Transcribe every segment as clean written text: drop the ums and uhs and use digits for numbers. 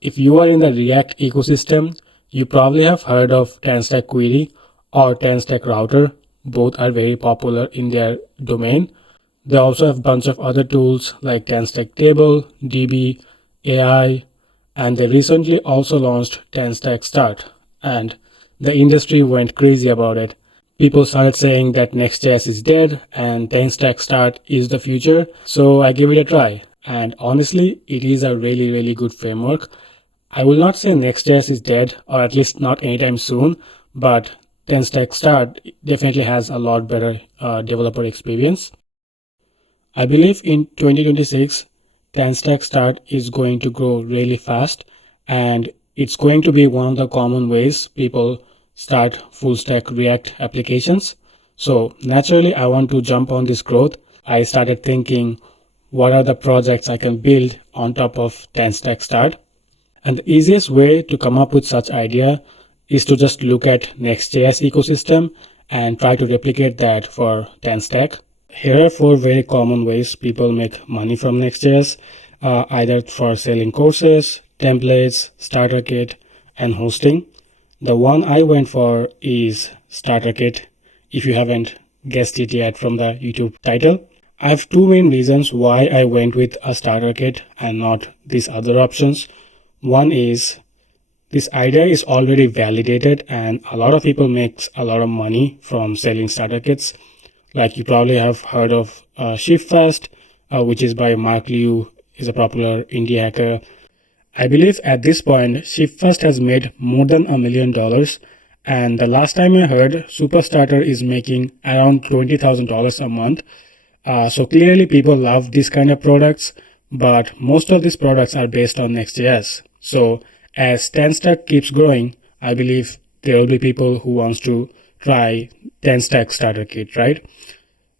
If you are in the React ecosystem, you probably have heard of Tanstack Query or Tanstack Router. Both are very popular in their domain. They also have a bunch of other tools like Tanstack Table, DB, AI, and they recently also launched Tanstack Start, and the industry went crazy about it. People started saying that Next.js is dead and Tanstack Start is the future, so I gave it a try. And honestly, it is a really good framework. I will not say Next.js is dead, or at least not anytime soon, but Tanstack Start definitely has a lot better developer experience. I believe in 2026, Tanstack Start is going to grow really fast, and it's going to be one of the common ways people start full stack React applications. So naturally, I want to jump on this growth. I started thinking, what are the projects I can build on top of Tanstack Start? And the easiest way to come up with such idea is to just look at Next.js ecosystem and try to replicate that for Tanstack. Here are 4 very common ways people make money from Next.js, either for selling courses, templates, starter kit, and hosting. The one I went for is starter kit, if you haven't guessed it yet from the YouTube title. I have 2 main reasons why I went with a starter kit and not these other options. One is this idea is already validated and a lot of people make a lot of money from selling starter kits. Like you probably have heard of Shiftfast, which is by Mark Liu, is a popular indie hacker. I believe at this point, Shiftfast has made more than $1 million. And the last time I heard, Superstarter is making around $20,000 a month. So clearly people love these kind of products, but most of these products are based on Next.js. So as Tanstack keeps growing, I believe there will be people who wants to try Tanstack Starter Kit, right?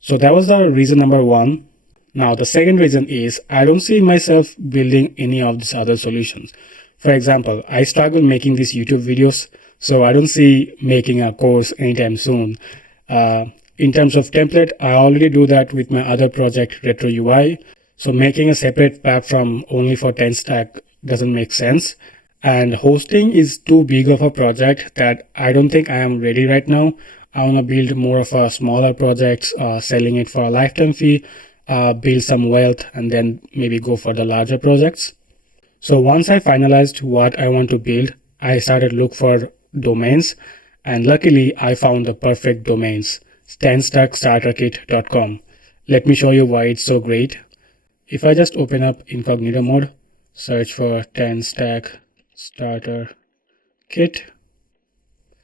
So that was the reason number 1. Now the second reason is I don't see myself building any of these other solutions. For example, I struggle making these YouTube videos, so I don't see making a course anytime soon. In terms of template, I already do that with my other project, Retro UI. So making a separate platform only for Tanstack doesn't make sense. And hosting is too big of a project that I don't think I am ready right now. I want to build more of a smaller projects, selling it for a lifetime fee, build some wealth, and then maybe go for the larger projects. So once I finalized what I want to build, I started look for domains, and luckily I found the perfect domains, tanstackstarterkit.com. Let me show you why it's so great. If I just open up incognito mode, search for Tanstack Starter Kit,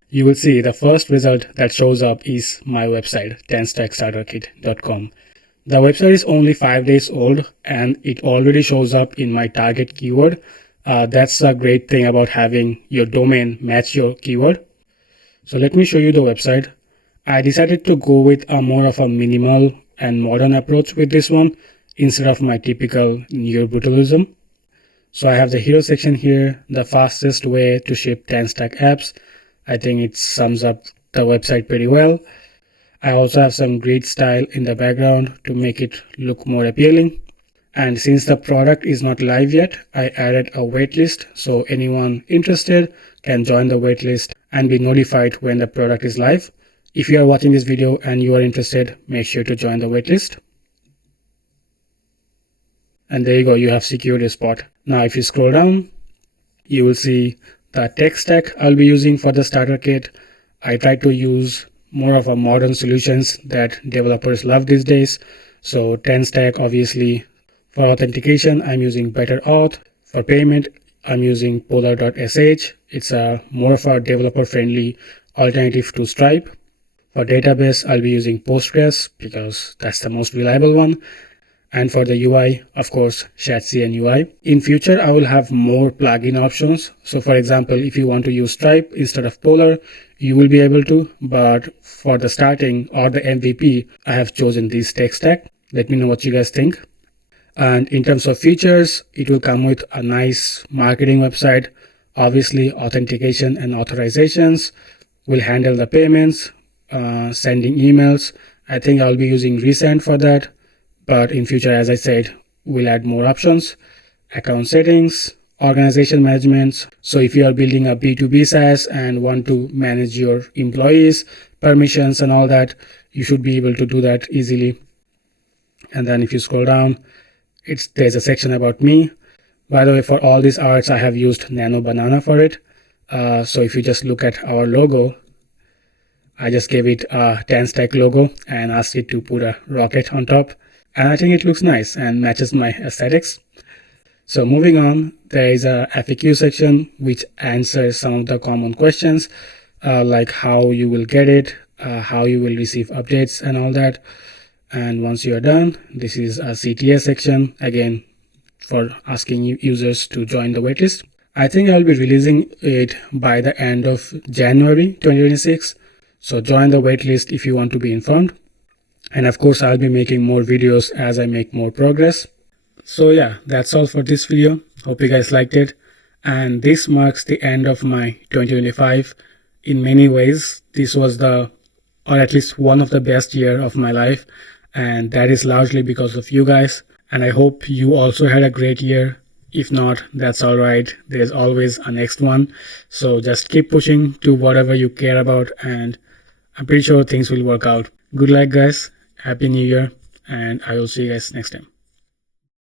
you will see the first result that shows up is my website, tanstackstarterkit.com. The website is only 5 days old and it already shows up in my target keyword. That's a great thing about having your domain match your keyword. So let me show you the website. I decided to go with a more of a minimal and modern approach with this one instead of my typical neo-brutalism. So I have the hero section here, the fastest way to ship Tanstack apps. I think it sums up the website pretty well. I also have some grid style in the background to make it look more appealing. And since the product is not live yet, I added a waitlist so anyone interested can join the waitlist and be notified when the product is live. If you are watching this video and you are interested, make sure to join the waitlist. And there you go, you have secured a spot. Now if you scroll down, you will see the tech stack I'll be using for the starter kit. I try to use more of a modern solutions that developers love these days. So Tanstack, obviously. For authentication, I'm using BetterAuth. For payment, I'm using Polar.sh. It's a more of a developer-friendly alternative to Stripe. For database, I'll be using Postgres because that's the most reliable one. And for the UI, of course, Shadcn UI. In future, I will have more plugin options. So for example, if you want to use Stripe instead of Polar, you will be able to. But for the starting or the MVP, I have chosen this tech stack. Let me know what you guys think. And in terms of features, it will come with a nice marketing website. Obviously, authentication and authorizations will handle the payments, sending emails. I think I'll be using Resend for that. But in future, as I said, we'll add more options. Account settings, organization management. So if you are building a B2B SaaS and want to manage your employees, permissions and all that, you should be able to do that easily. And then if you scroll down, there's a section about me. By the way, for all these arts, I have used Nano Banana for it. So if you just look at our logo, I just gave it a Tanstack logo and asked it to put a rocket on top. And I think it looks nice and matches my aesthetics. So moving on, there is a FAQ section which answers some of the common questions, like how you will get it, how you will receive updates and all that. And once you are done, this is a CTA section, again, for asking users to join the waitlist. I think I'll be releasing it by the end of January 2026. So join the waitlist if you want to be informed. And of course, I'll be making more videos as I make more progress. So yeah, that's all for this video. Hope you guys liked it. And this marks the end of my 2025. In many ways, this was or at least one of the best year of my life. And that is largely because of you guys. And I hope you also had a great year. If not, that's all right. There's always a next one. So just keep pushing to whatever you care about. And I'm pretty sure things will work out. Good luck, guys. Happy New Year. And I will see you guys next time.